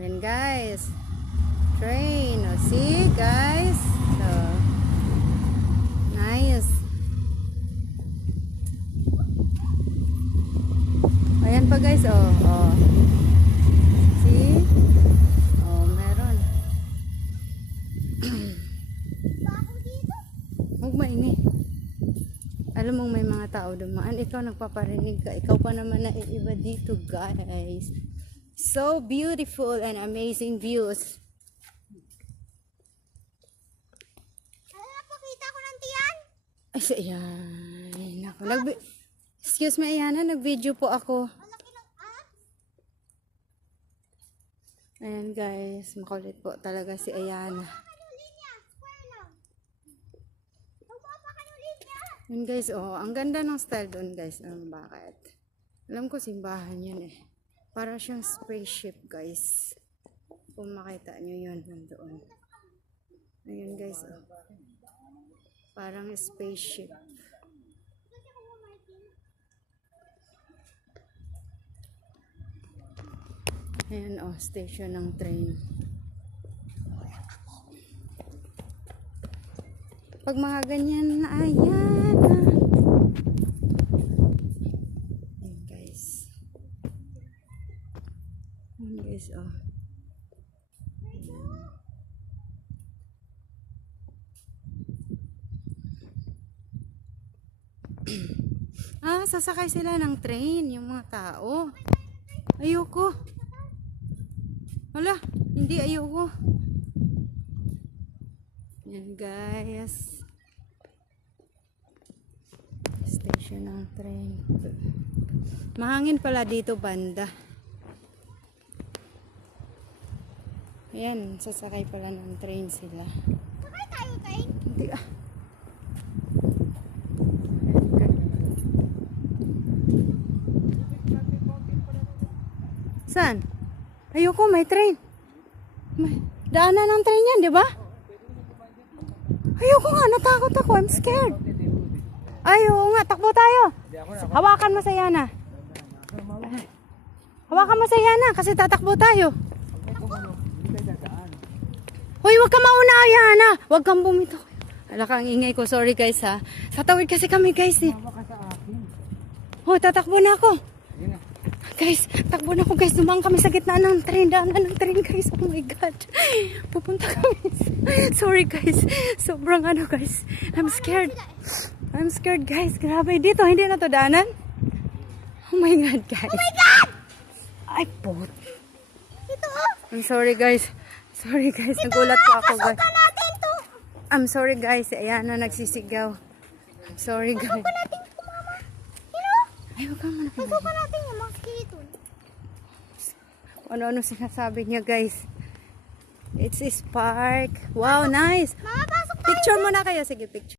Ayan guys. Train. O, see guys. So, nice. Ayan pa guys. Oh, oh. See? Oh, meron. Huwag maingay. Alam mong may mga tao dumaan. Ikaw nagpaparinig ka. Ikaw pa naman na iiba dito guys. So beautiful and amazing views. Napakita ko ng tiyan. Ay, ayan. Ako, excuse me, Ayana. Nag-video po ako. Ayan guys. Makulit po talaga si Ayana. Ayan guys. Oh, ang ganda ng style doon guys. Bakit? Alam ko simbahan yun eh. Para siyang spaceship guys. Kung makita nyo yun nandoon. Ayan guys. Oh. Parang spaceship. Ayan oh, station ng train. Pag mga ganyan, ayan. Ayan guys. Ayan guys, oh. Sasakay sila ng train, yung mga tao. Ayoko. Wala, hindi ayoko. Yan guys. Station ng train. Mahangin pala dito banda. Ayan, sasakay pala ng train sila. Sakay tayo, train? Hindi ah. Saan? Ayoko, may train. May daanan ng train yan, di ba? Ayoko nga, natakot ako. I'm scared. Ayoko nga, takbo tayo. Hawakan mo sa Yana. Hawakan mo sa Yana kasi tatakbo tayo. Hoy, wag ka mauna, Yana. Wag kang bumito. Ala kang ingay ko. Sorry guys ha. Sa tawid kasi kami guys eh. Oh, tatakbo na ako. Guys, takbo na ako guys. Dumaan kami sa gitna ng train. Daanan ng train guys. Oh my God. Pupunta kami. Sorry guys. Sobrang ano guys. I'm scared. I'm scared guys. Grabe. Dito, hindi na to daanan. Oh my God guys. Oh my God! Ay po. Ito oh. I'm sorry guys. Sorry guys. Nagulat po ako guys. Pasukan natin to. I'm sorry guys. Ayan na nagsisigaw. I'm sorry guys. Pasukan natin to, mama. Ay, huwag kang malapit. Pasukan natin yung mga skeleton. Ano-ano sinasabi niya guys. It's a park. Wow, nice. Mama, pasok tayo. Picture muna kayo. Sige, picture.